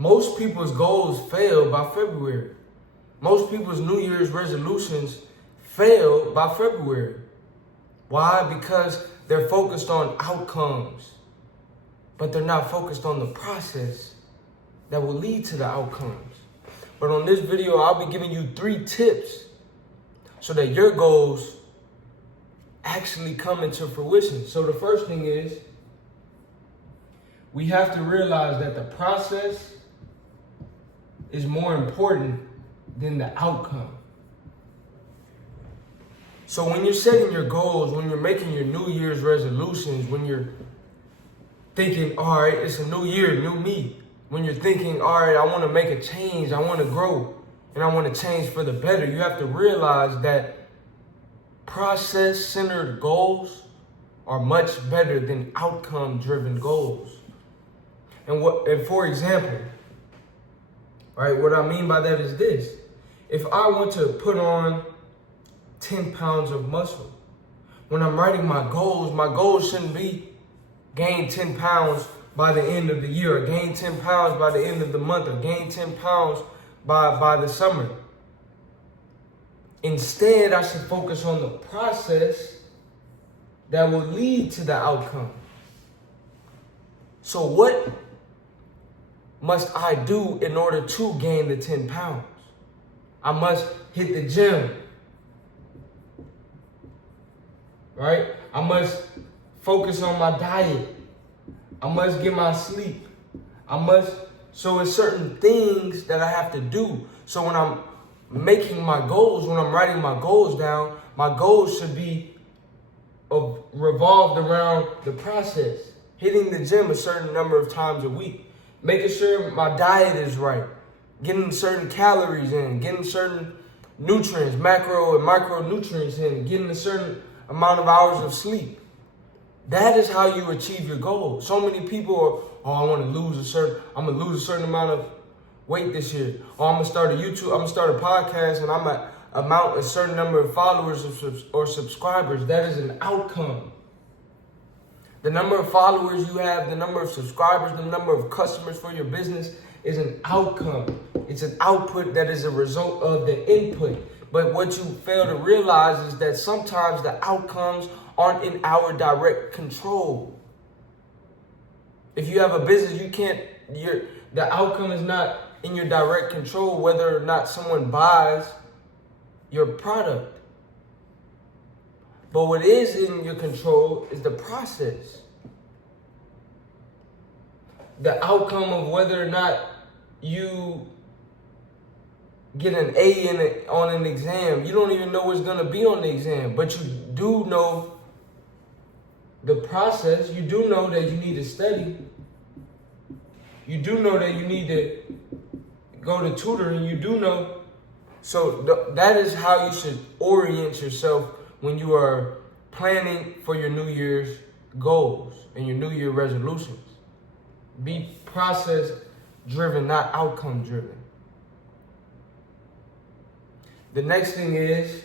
Most people's goals fail by February. Most people's New Year's resolutions fail by February. Why? Because they're focused on outcomes, but they're not focused on the process that will lead to the outcomes. But on this video, I'll be giving you 3 tips so that your goals actually come into fruition. So the first thing is, we have to realize that the process is more important than the outcome. So when you're setting your goals, when you're making your New Year's resolutions, when you're thinking, all right, it's a new year, new me. When you're thinking, all right, I want to make a change, I want to grow, and I want to change for the better, you have to realize that process-centered goals are much better than outcome-driven goals. And for example, right, what I mean by that is this. If I want to put on 10 pounds of muscle, when I'm writing my goals shouldn't be gain 10 pounds by the end of the year, or gain 10 pounds by the end of the month, or gain 10 pounds by the summer. Instead, I should focus on the process that will lead to the outcome. So what must I do in order to gain the 10 pounds? I must hit the gym, right? I must focus on my diet. I must get my sleep. So it's certain things that I have to do. So when I'm making my goals, when I'm writing my goals down, my goals should be revolved around the process. Hitting the gym a certain number of times a week. Making sure my diet is right. Getting certain calories in. Getting certain nutrients, macro and micronutrients in. Getting a certain amount of hours of sleep. That is how you achieve your goal. So many people are, I'm gonna lose a certain amount of weight this year. Or I'm gonna start a podcast, and I'm gonna amount a certain number of followers or subscribers. That is an outcome. The number of followers you have, the number of subscribers, the number of customers for your business is an outcome. It's an output that is a result of the input. But what you fail to realize is that sometimes the outcomes aren't in our direct control. If you have a business, the outcome is not in your direct control, whether or not someone buys your product. But what is in your control is the process. The outcome of whether or not you get an A on an exam. You don't even know what's going to be on the exam, but you do know the process. You do know that you need to study. You do know that you need to go to tutoring. You do know. So that is how you should orient yourself when you are planning for your New Year's goals and your New Year resolutions. Be process driven, not outcome driven. The next thing is,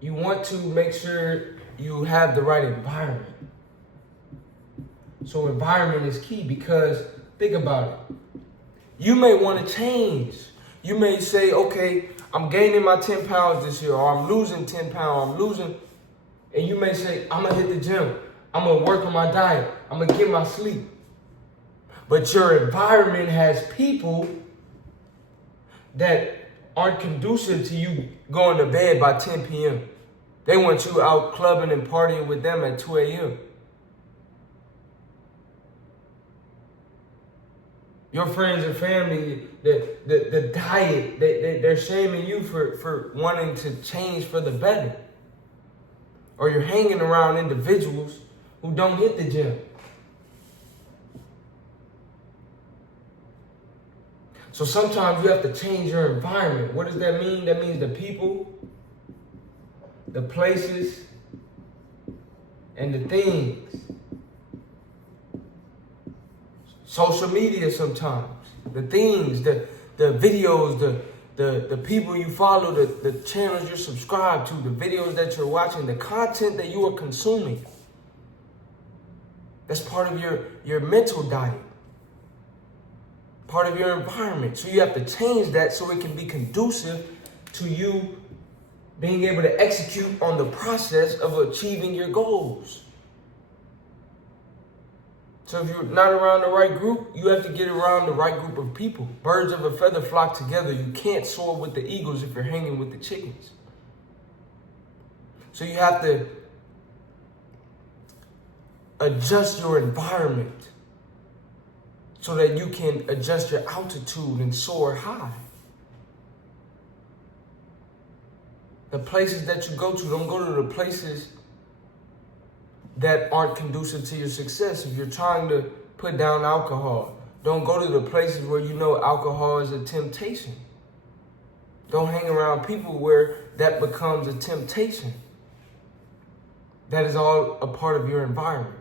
you want to make sure you have the right environment. So environment is key, because think about it. You may want to change. You may say, okay, I'm gaining my 10 pounds this year, or I'm losing 10 pounds, and you may say, I'm going to hit the gym. I'm going to work on my diet. I'm going to get my sleep. But your environment has people that aren't conducive to you going to bed by 10 p.m. They want you out clubbing and partying with them at 2 a.m. Your friends and family, the diet, they're shaming you for wanting to change for the better. Or you're hanging around individuals who don't hit the gym. So sometimes you have to change your environment. What does that mean? That means the people, the places, and the things. Social media sometimes. The things, the videos, the people you follow, the channels you're subscribed to, the videos that you're watching, the content that you are consuming. That's part of your mental diet. part of your environment. So you have to change that so it can be conducive to you being able to execute on the process of achieving your goals. So if you're not around the right group, you have to get around the right group of people. Birds of a feather flock together. You can't soar with the eagles if you're hanging with the chickens. So you have to adjust your environment so that you can adjust your altitude and soar high. The places that you go to, don't go to the places that aren't conducive to your success. If you're trying to put down alcohol, don't go to the places where you know alcohol is a temptation. Don't hang around people where that becomes a temptation. That is all a part of your environment.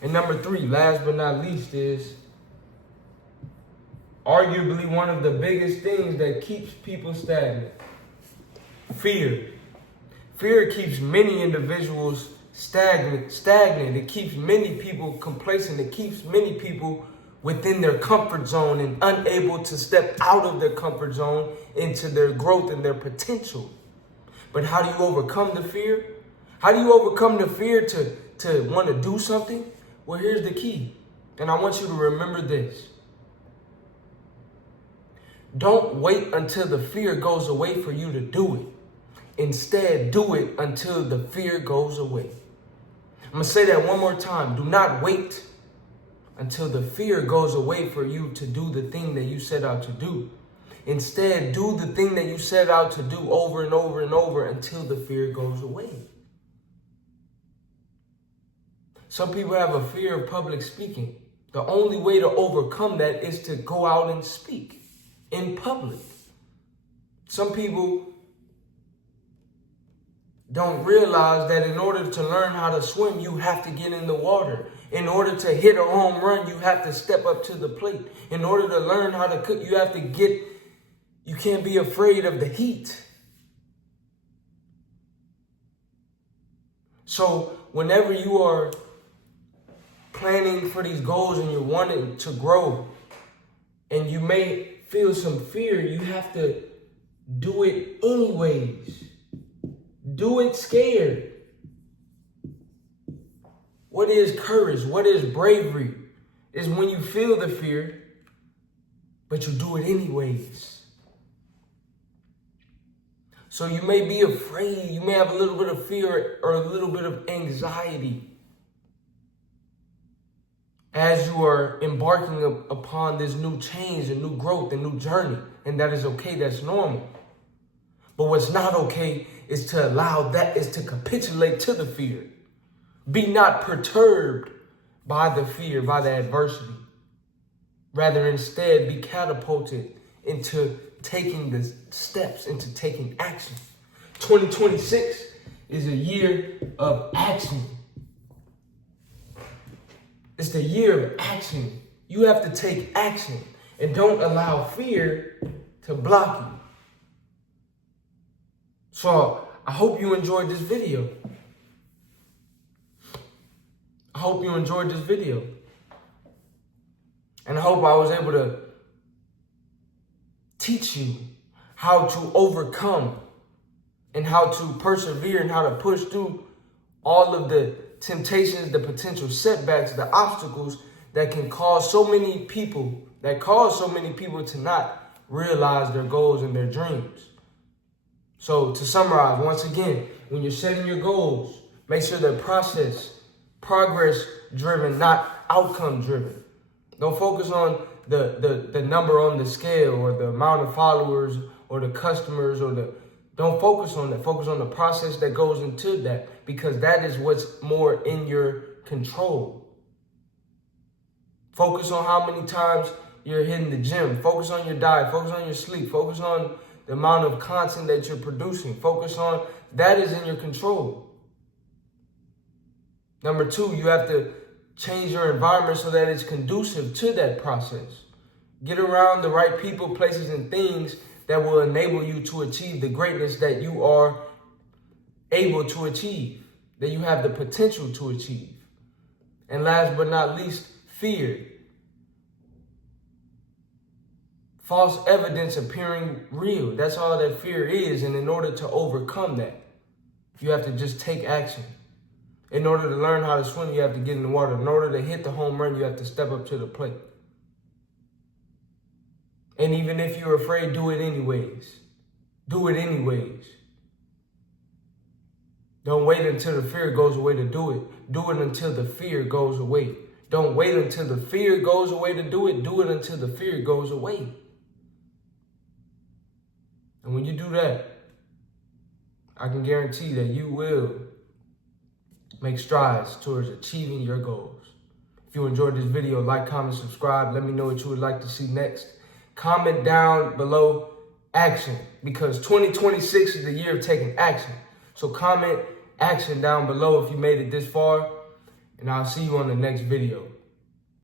And number 3, last but not least, is arguably one of the biggest things that keeps people stagnant. Fear. Fear keeps many individuals stagnant. It keeps many people complacent. It keeps many people within their comfort zone and unable to step out of their comfort zone into their growth and their potential. But how do you overcome the fear? How do you overcome the fear to want to do something? Well, here's the key. And I want you to remember this. Don't wait until the fear goes away for you to do it. Instead, do it until the fear goes away. I'm going to say that one more time. Do not wait until the fear goes away for you to do the thing that you set out to do. Instead, do the thing that you set out to do over and over and over until the fear goes away. Some people have a fear of public speaking. The only way to overcome that is to go out and speak in public. Some people don't realize that in order to learn how to swim, you have to get in the water. In order to hit a home run, you have to step up to the plate. In order to learn how to cook, you can't be afraid of the heat. So whenever you are planning for these goals and you're wanting to grow and you may feel some fear, you have to do it anyways. Do it scared. What is courage? What is bravery? Is when you feel the fear, but you do it anyways. So you may be afraid. You may have a little bit of fear or a little bit of anxiety as you are embarking upon this new change and new growth and new journey. And that is okay. That's normal. But what's not okay is to allow that, is to capitulate to the fear. Be not perturbed by the fear, by the adversity. Rather, instead, be catapulted into taking the steps, into taking action. 2026 is a year of action. It's the year of action. You have to take action and don't allow fear to block you. So I hope you enjoyed this video. I hope you enjoyed this video. And I hope I was able to teach you how to overcome and how to persevere and how to push through all of the temptations, the potential setbacks, the obstacles that can cause so many people to not realize their goals and their dreams. So to summarize, once again, when you're setting your goals, make sure they're progress driven, not outcome driven. Don't focus on the number on the scale or the amount of followers or the customers don't focus on that. Focus on the process that goes into that, because that is what's more in your control. Focus on how many times you're hitting the gym. Focus on your diet. Focus on your sleep. Focus on the amount of content that you're producing. Focus on that is in your control. Number 2, you have to change your environment so that it's conducive to that process. Get around the right people, places, and things that will enable you to achieve the greatness that you are able to achieve, that you have the potential to achieve. And last but not least, fear. false evidence appearing real. That's all that fear is. And in order to overcome that, you have to just take action. In order to learn how to swim, you have to get in the water. In order to hit the home run, you have to step up to the plate. And even if you're afraid, do it anyways. Do it anyways. Don't wait until the fear goes away to do it. Do it until the fear goes away. Don't wait until the fear goes away to do it. Do it until the fear goes away. And when you do that, I can guarantee that you will make strides towards achieving your goals. If you enjoyed this video, like, comment, subscribe. Let me know what you would like to see next. Comment down below action, because 2026 is the year of taking action. So comment action down below if you made it this far, and I'll see you on the next video.